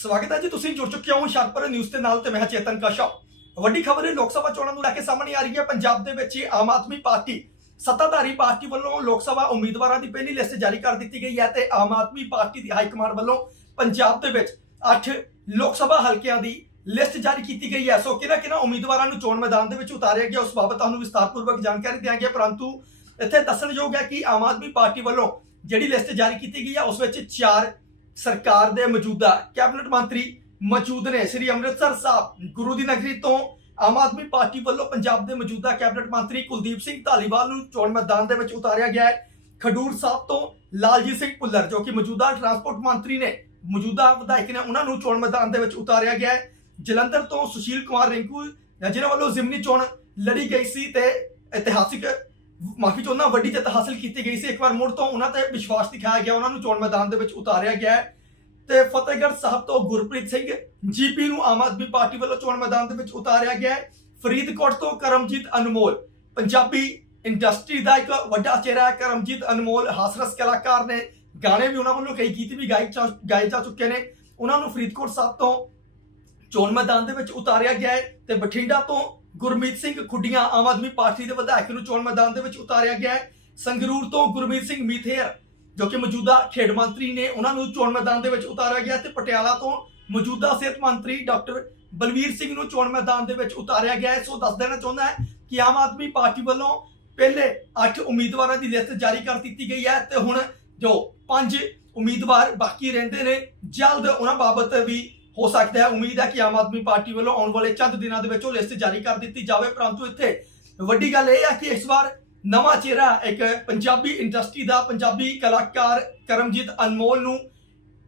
ਸਵਾਗਤ ਹੈ ਜੀ, ਤੁਸੀਂ ਜੁੜ ਚੁੱਕੇ ਹੋ ਹੁਸ਼ਿਆਰਪੁਰ ਨਿਊਜ਼ ਦੇ ਨਾਲ ਤੇ ਮੈਂ ਚੇਤਨ ਕਾਸ਼ਾ ਵੱਡੀ ਖਬਰ ਹੈ ਲੋਕ ਸਭਾ ਚੋਣਾਂ ਨੂੰ ਲੈ ਕੇ ਸਾਹਮਣੇ ਆ ਰਹੀ ਹੈ। ਪੰਜਾਬ ਦੇ ਵਿੱਚ ਹੀ ਆਮ ਆਦਮੀ ਪਾਰਟੀ, ਸੱਤਾਧਾਰੀ ਪਾਰਟੀ ਵੱਲੋਂ ਲੋਕ ਸਭਾ ਉਮੀਦਵਾਰਾਂ ਦੀ ਪਹਿਲੀ ਲਿਸਟ ਜਾਰੀ ਕਰ ਦਿੱਤੀ ਗਈ ਹੈ ਤੇ ਆਮ ਆਦਮੀ ਪਾਰਟੀ ਦੀ ਹਾਈ ਕਮਾਂਡ ਵੱਲੋਂ ਪੰਜਾਬ ਦੇ ਵਿੱਚ 8 ਲੋਕ ਸਭਾ ਹਲਕਿਆਂ ਦੀ ਲਿਸਟ ਜਾਰੀ ਕੀਤੀ ਗਈ ਹੈ। ਸੋ ਕਿਹਨਾਂ ਕਿਹਨਾਂ ਉਮੀਦਵਾਰਾਂ ਨੂੰ ਚੋਣ ਮੈਦਾਨ ਦੇ ਵਿੱਚ ਉਤਾਰਿਆ ਗਿਆ, ਉਸ ਬਾਬਤ ਤੁਹਾਨੂੰ ਵਿਸਤਾਰਪੂਰਵਕ ਜਾਣਕਾਰੀ ਦਿਆਂਗੇ। ਪਰੰਤੂ ਇੱਥੇ ਦੱਸਣਯੋਗ ਹੈ ਕਿ ਆਮ ਆਦਮੀ ਪਾਰਟੀ ਵੱਲੋਂ ਜਿਹੜੀ ਲਿਸਟ ਜਾਰੀ ਕੀਤੀ ਗਈ ਹੈ, ਉਸ ਵਿੱਚ ਚਾਰ ਸਰਕਾਰ ਦੇ ਮੌਜੂਦਾ ਕੈਬਨਿਟ ਮੰਤਰੀ ਮੌਜੂਦ ਨੇ। ਸ੍ਰੀ ਅੰਮ੍ਰਿਤਸਰ ਸਾਹਿਬ, ਗੁਰੂ ਦੀ ਨਗਰੀ ਤੋਂ ਆਮ ਆਦਮੀ ਪਾਰਟੀ ਵੱਲੋਂ ਪੰਜਾਬ ਦੇ ਮੌਜੂਦਾ ਕੈਬਨਿਟ ਮੰਤਰੀ ਕੁਲਦੀਪ ਸਿੰਘ ਧਾਲੀਵਾਲ ਨੂੰ ਚੋਣ ਮੈਦਾਨ ਦੇ ਵਿੱਚ ਉਤਾਰਿਆ ਗਿਆ ਹੈ। ਖਡੂਰ ਸਾਹਿਬ ਤੋਂ ਲਾਲਜੀਤ ਸਿੰਘ ਭੁੱਲਰ, ਜੋ ਕਿ ਮੌਜੂਦਾ ਟਰਾਂਸਪੋਰਟ ਮੰਤਰੀ ਨੇ, ਮੌਜੂਦਾ ਵਿਧਾਇਕ ਨੇ, ਉਹਨਾਂ ਨੂੰ ਚੋਣ ਮੈਦਾਨ ਦੇ ਵਿੱਚ ਉਤਾਰਿਆ ਗਿਆ ਹੈ। ਜਲੰਧਰ ਤੋਂ ਸੁਸ਼ੀਲ ਕੁਮਾਰ ਰਿੰਕੂ, ਜਿਨ੍ਹਾਂ ਵੱਲੋਂ ਜ਼ਿਮਨੀ ਚੋਣ ਲੜੀ ਗਈ ਸੀ ਤੇ ਇਤਿਹਾਸਿਕ ਮਾਫੀ ਚਾਹੁੰਦਾ ਵੱਡੀ ਜਿੱਤ ਹਾਸਲ ਕੀਤੀ ਗਈ ਸੀ। ਇੱਕ ਵਾਰ ਮੁੜ ਤੋਂ ਉਹਨਾਂ ਤੇ ਵਿਸ਼ਵਾਸ ਦਿਖਾਇਆ ਗਿਆ। ਉਹਨਾਂ ਨੂੰ ਚੋਣ ਮੈਦਾਨ ਦੇ ਵਿੱਚ ਉਤਾਰਿਆ ਗਿਆ ਹੈ। ਤੇ ਫਤਿਹਗੜ੍ਹ ਸਾਹਿਬ ਤੋਂ ਗੁਰਪ੍ਰੀਤ ਸਿੰਘ ਜੀਪੀ ਨੂੰ ਆਮ ਆਦਮੀ ਪਾਰਟੀ ਵੱਲੋਂ ਚੋਣ ਮੈਦਾਨ ਦੇ ਵਿੱਚ ਉਤਾਰਿਆ ਗਿਆ ਹੈ। ਫਰੀਦਕੋਟ ਤੋਂ ਕਰਮਜੀਤ ਅਨਮੋਲ, ਪੰਜਾਬੀ ਇੰਡਸਟਰੀ ਦਾ ਇੱਕ ਵੱਡਾ ਚਿਹਰਾ ਹੈ। ਕਰਮਜੀਤ ਅਨਮੋਲ ਹਾਸਰਸ ਕਲਾਕਾਰ ਨੇ ਗਾਣੇ ਵੀ ਉਹਨਾਂ ਵੱਲੋਂ ਕਈ ਗੀਤ ਵੀ ਗਾਏ ਜਾ- ਗਾਏ ਜਾ ਚੁੱਕੇ ਨੇ। ਉਹਨਾਂ ਨੂੰ ਫਰੀਦਕੋਟ ਸਾਹਿਬ ਤੋਂ ਚੋਣ ਮੈਦਾਨ ਦੇ ਵਿੱਚ ਉਤਾਰਿਆ ਗਿਆ ਹੈ ਤੇ ਬਠਿੰਡਾ ਤੋਂ ਗੁਰਮੀਤ ਸਿੰਘ ਖੁੱਡੀਆਂ ਆਮ ਆਦਮੀ ਪਾਰਟੀ ਦੇ ਵਿਧਾਇਕ ਨੂੰ ਚੋਣ ਮੈਦਾਨ ਦੇ ਵਿੱਚ ਉਤਾਰਿਆ ਗਿਆ ਹੈ। ਸੰਗਰੂਰ ਤੋਂ ਗੁਰਮੀਤ ਸਿੰਘ ਮੀਥੇਰ, ਜੋ ਕਿ ਮੌਜੂਦਾ ਖੇਡ ਮੰਤਰੀ ਨੇ, ਉਹਨਾਂ ਨੂੰ ਚੋਣ ਮੈਦਾਨ ਦੇ ਵਿੱਚ ਉਤਾਰਿਆ ਗਿਆ ਤੇ ਪਟਿਆਲਾ ਤੋਂ ਮੌਜੂਦਾ ਸਿਹਤ ਮੰਤਰੀ ਡਾਕਟਰ ਬਲਵੀਰ ਸਿੰਘ ਨੂੰ ਚੋਣ ਮੈਦਾਨ ਦੇ ਵਿੱਚ ਉਤਾਰਿਆ ਗਿਆ ਹੈ। ਸੋ ਦੱਸ ਦੇਣਾ ਚਾਹੁੰਦਾ ਹੈ ਕਿ ਆਮ ਆਦਮੀ ਪਾਰਟੀ ਵੱਲੋਂ ਪਹਿਲੇ 8 ਉਮੀਦਵਾਰਾਂ ਦੀ ਲਿਸਟ ਜਾਰੀ ਕਰ ਦਿੱਤੀ ਗਈ ਹੈ ਤੇ ਹੁਣ ਜੋ 5 ਉਮੀਦਵਾਰ ਬਾਕੀ ਰਹਿੰਦੇ ਨੇ, ਜਲਦ ਉਹਨਾਂ ਬਾਬਤ ਵੀ ਹੋ ਸਕਦਾ ਹੈ, ਉਮੀਦ ਹੈ ਕਿ ਆਮ ਆਦਮੀ ਪਾਰਟੀ ਵੱਲੋਂ ਆਉਣ ਵਾਲੇ ਚੰਦ ਦਿਨਾਂ ਦੇ ਵਿੱਚ ਉਹ ਲਿਸਟ ਜਾਰੀ ਕਰ ਦਿੱਤੀ ਜਾਵੇ, ਪਰੰਤੂ ਇੱਥੇ ਵੱਡੀ ਗੱਲ ਇਹ ਹੈ ਕਿ ਇਸ ਵਾਰ ਨਵਾਂ ਚਿਹਰਾ ਇੱਕ ਪੰਜਾਬੀ ਇੰਡਸਟਰੀ ਦਾ ਪੰਜਾਬੀ ਕਲਾਕਾਰ ਕਰਮਜੀਤ ਅਨਮੋਲ ਨੂੰ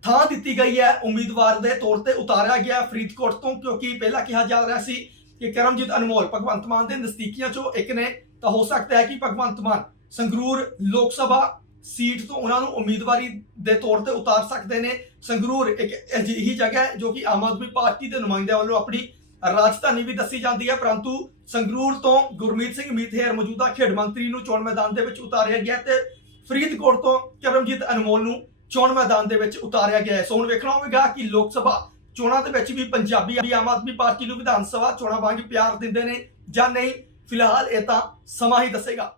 ਥਾਂ ਦਿੱਤੀ ਗਈ ਹੈ। ਉਮੀਦਵਾਰ ਦੇ ਤੌਰ ਤੇ ਉਤਾਰਿਆ ਗਿਆ ਫਰੀਦਕੋਟ ਤੋਂ, ਕਿਉਂਕਿ ਪਹਿਲਾਂ ਕਿਹਾ ਜਾ ਰਿਹਾ ਸੀ ਕਿ ਕਰਮਜੀਤ ਅਨਮੋਲ ਭਗਵੰਤ ਮਾਨ ਦੇ ਨਜ਼ਦੀਕੀਆਂ ਚੋਂ ਇੱਕ ਨੇ। ਤਾਂ ਹੋ ਸਕਦਾ ਹੈ ਕਿ ਭਗਵੰਤ ਮਾਨ ਸੰਗਰੂਰ ਲੋਕ ਸਭਾ ਸੀਟ ਤੋਂ ਉਹਨਾਂ ਨੂੰ ਉਮੀਦਵਾਰੀ ਦੇ ਤੌਰ ਤੇ ਉਤਾਰ ਸਕਦੇ ਨੇ। ਸੰਗਰੂਰ ਇੱਕ ਅਜਿਹੀ ਜਗ੍ਹਾ ਹੈ ਜੋ ਕਿ ਆਮ ਆਦਮੀ ਪਾਰਟੀ ਦੇ ਨੁਮਾਇੰਦਿਆਂ ਵੱਲੋਂ ਆਪਣੀ ਰਾਜਧਾਨੀ ਵੀ ਦੱਸੀ ਜਾਂਦੀ ਹੈ, ਪਰੰਤੂ ਸੰਗਰੂਰ ਤੋਂ ਗੁਰਮੀਤ ਸਿੰਘ ਮੀਥੇਰ ਮੌਜੂਦਾ ਖੇਡ ਮੰਤਰੀ ਨੂੰ ਚੋਣ ਮੈਦਾਨ ਦੇ ਵਿੱਚ ਉਤਾਰਿਆ ਗਿਆ ਤੇ ਫਰੀਦਕੋਟ ਤੋਂ ਕਰਮਜੀਤ ਅਨਮੋਲ ਨੂੰ ਚੋਣ ਮੈਦਾਨ ਦੇ ਵਿੱਚ ਉਤਾਰਿਆ ਗਿਆ ਹੈ। ਸੋ ਹੁਣ ਵੇਖਣਾ ਹੋਵੇਗਾ ਕਿ ਲੋਕ ਸਭਾ ਚੋਣਾਂ ਦੇ ਵਿੱਚ ਵੀ ਪੰਜਾਬੀ ਆਮ ਆਦਮੀ ਪਾਰਟੀ ਨੂੰ ਵਿਧਾਨ ਸਭਾ ਚੋਣਾਂ ਵਾਂਗ ਪਿਆਰ ਦਿੰਦੇ ਨੇ ਜਾਂ ਨਹੀਂ, ਫਿਲਹਾਲ ਇਹ ਤਾਂ ਸਮਾਂ ਹੀ ਦੱਸੇਗਾ।